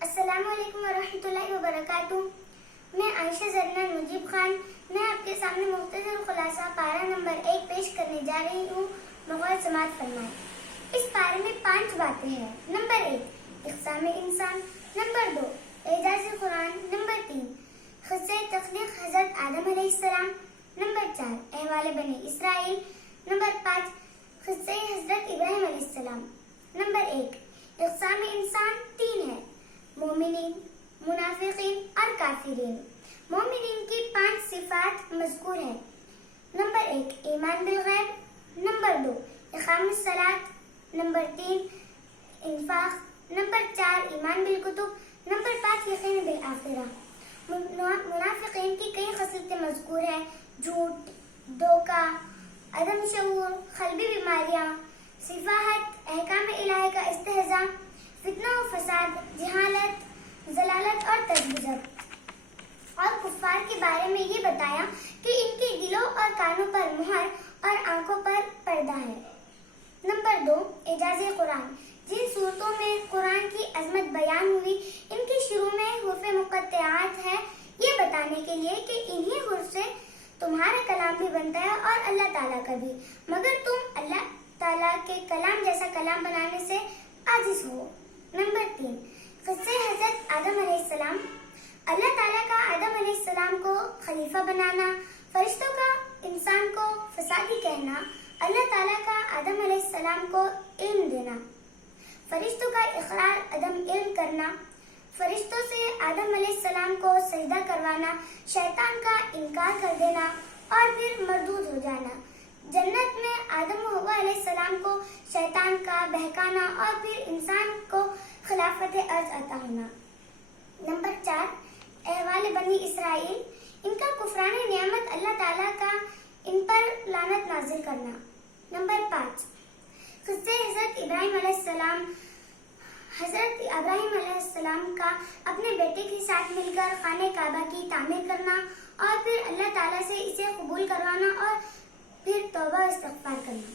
السلام علیکم ورحمۃ اللہ وبرکاتہ۔ میں عائشہ زرنین مجیب خان، میں آپ کے سامنے مختصر خلاصہ پارہ نمبر 1 پیش کرنے جا رہی ہوں۔ مغل سماعت فرمائیں۔ اس پارے میں 5 باتیں ہیں۔ نمبر 1 اقسام انسان، نمبر 2 اعجاز قرآن، نمبر 3 قصہ تخلیق حضرت آدم علیہ السلام، نمبر 4 احوال بنی اسرائیل، نمبر 5 قصہ حضرت ابراہیم علیہ السلام۔ نمبر 1 اقسام انسان 3 ہے: مومنین، منافقین اور کافرین۔ مومنین کی 5 صفات مذکور ہیں۔ نمبر 1 ایمان بالغیب، نمبر 2 اقام الصلاۃ، نمبر 3 انفاق، نمبر 4 ایمان بالکتب، نمبر 5 یقین بالآخرہ۔ منافقین کی کئی خصلتیں مذکور ہیں: جھوٹ، دھوکہ، عدم شعور، قلبی بیماریاں، سفاہت، احکام الہی کا استہزاء، فتنہ و فساد، جہالت، ضلالت اور تجبر۔ اور کفار کے بارے میں یہ بتایا کہ ان کے دلوں اور کانوں پر مہر اور آنکھوں پر پردہ ہے۔ نمبر 2 اعجاز قرآن۔ جن صورتوں میں قرآن کی عظمت بیان ہوئی، ان کے شروع میں حروف مقطعات ہے، یہ بتانے کے لیے کہ انہی حروف سے تمہارا کلام بھی بنتا ہے اور اللہ تعالیٰ کا بھی، مگر تم اللہ تعالیٰ کے کلام جیسا کلام بنانے سے عاجز ہو۔ نمبر 3 قصہ حضرت آدم علیہ السلام۔ اللہ تعالیٰ کا آدم علیہ السلام کو خلیفہ بنانا، فرشتوں کا انسان کو فسادی کہنا، اللہ تعالیٰ کا آدم علیہ السلام کو علم دینا، فرشتوں کا اقرار عدم علم کرنا، فرشتوں سے آدم علیہ السلام کو سجدہ کروانا، شیطان کا انکار کر دینا اور پھر مردود ہو جانا، جنت میں آدم و حوا علیہ السلام کو شیطان کا بہکانا اور پھر انسان کو خلافت ارض عطا ہونا۔ نمبر 4 احوال بنی اسرائیل۔ ان کا کفران نعمت اللہ تعالیٰ کا ان پر لعنت نازل کرنا۔ نمبر 5 قصہ حضرت ابراہیم علیہ السلام۔ حضرت ابراہیم علیہ السلام کا اپنے بیٹے کے ساتھ مل کر خانہ کعبہ کی تعمیر کرنا اور پھر اللہ تعالیٰ سے اسے قبول کروانا اور پھر توبہ و استغفار کرنا۔